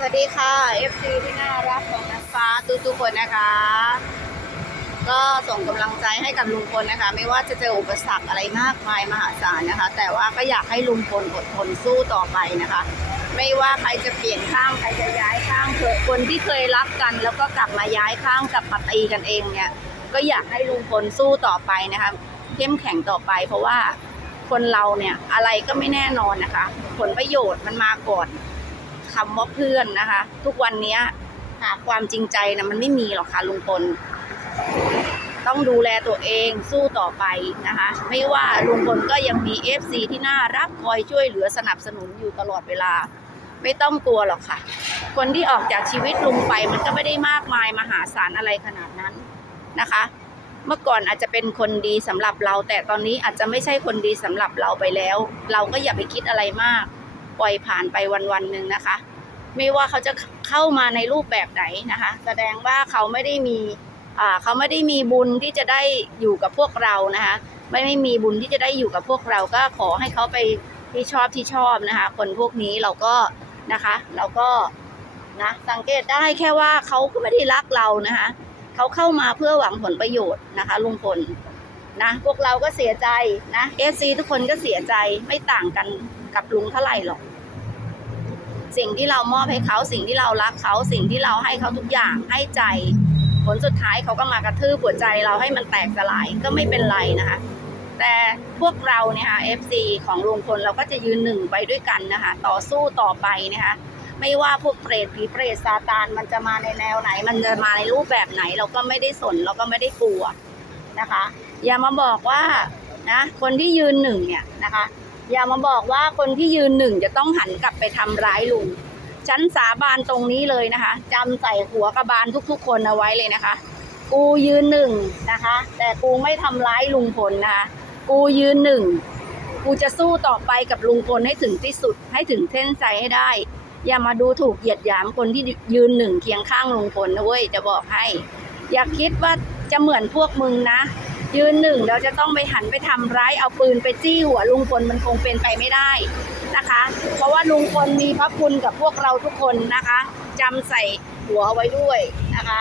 สวัสดีค่ะ FC ที่น่ารักของนักฟ้าทุกๆคนนะคะ ก็ส่งกำลังใจให้กับลุงพลนะคะ ไม่ว่าจะเจออุปสรรคอะไรมากมายมหาศาลนะคะ แต่ว่าก็อยากให้ลุงพลอดทนสู้ต่อไปนะคะ ไม่ว่าใครจะเปลี่ยนข้างใครจะย้ายข้างเถอะคนที่เคยรักกัน แล้วก็กลับมาย้ายข้างกลับมาตีกันเองเนี่ย ก็อยากให้ลุงพลสู้ต่อไปนะคะเข้มแข็งต่อไป เพราะว่าคนเราเนี่ยอะไรก็ไม่แน่นอนนะคะ ผลประโยชน์มันมาก่อน คำว่าเพื่อนนะคะ ทุกวันเนี้ยหาความจริงใจนะมันไม่มีหรอกค่ะลุงพลต้องดูแลตัวเองสู้ต่อไปนะคะ ไม่ว่าลุงพลก็ยังมี FC ที่น่ารักคอยช่วยเหลือสนับสนุนอยู่ตลอดเวลา ไม่ต้องกลัวหรอกค่ะ คนที่ออกจากชีวิตลุงไปมันก็ไม่ได้มากมายมหาศาลอะไรขนาดนั้นนะคะ เมื่อก่อนอาจจะเป็นคนดีสำหรับเรา แต่ตอนนี้อาจจะไม่ใช่คนดีสำหรับเราไปแล้ว เราก็อย่าไปคิดอะไรมาก ปล่อยผ่านไปวันวันหนึ่งนะคะ ไม่ว่าเขาจะเข้ามาในรูปแบบไหนนะคะ แสดงว่าเขาไม่ได้มีอ่าเขาไม่ได้มีบุญที่จะได้อยู่กับพวกเรานะคะ ไม่ได้มีบุญที่จะได้อยู่กับพวกเราก็ขอให้เขาไปที่ชอบที่ชอบนะคะ คนพวกนี้เราก็นะคะเราก็นะสังเกตได้แค่ว่าเขาก็ไม่ได้รักเรานะคะเขาเข้ามาเพื่อหวังผลประโยชน์นะคะลุงพล นะพวกเราก็เสียใจนะเอซีทุกคนก็เสียใจไม่ต่างกันกับลุงเท่าไหร่หรอก สิ่งที่เรามอบให้เขาสิ่งที่เรารักเขาสิ่งที่เราให้เขาทุกอย่างให้ใจ ผลสุดท้ายเขาก็มากระทืบหัวใจเราให้มันแตกสลายก็ไม่เป็นไรนะคะแต่พวกเราเนี่ยค่ะ FC ของลุงพลเราก็จะยืนหนึ่งไปด้วยกันนะคะต่อสู้ต่อไปนะคะไม่ว่าพวกเปรตผีเปรตซาตานมันจะมาในแนวไหน มันจะมาในรูปแบบไหน เราก็ไม่ได้สนเราก็ไม่ได้กลัว นะคะ อย่ามาบอกว่านะคนที่ยืนหนึ่งเนี่ยนะคะ อย่ามาบอกว่าคนที่ยืนหนึ่งจะต้องหันกลับไปทำร้ายลุงฉันสาบานตรงนี้เลยนะคะจำใส่หัวกระบาลทุกๆ คนเอาไว้เลยนะคะ กูยืนหนึ่งนะคะ แต่กูไม่ทำร้ายลุงพลนะคะกูยืนหนึ่งกูจะสู้ต่อไปกับลุงพลให้ถึงที่สุดให้ถึงเส้นใจให้ได้ อย่ามาดูถูกเหยียดหยามคนที่ยืนหนึ่งเคียงข้างลุงพลนะเว้ยจะบอกให้ อย่าคิดว่า จะเหมือนพวกมึงนะ ยืนหนึ่งเราจะต้องไปหันไปทำร้ายเอาปืนไปจี้หัวลุงพลมันคงเป็นไปไม่ได้นะคะ เพราะว่าลุงพลมีพระคุณกับพวกเราทุกคนนะคะจำใส่หัวไว้ด้วยนะคะ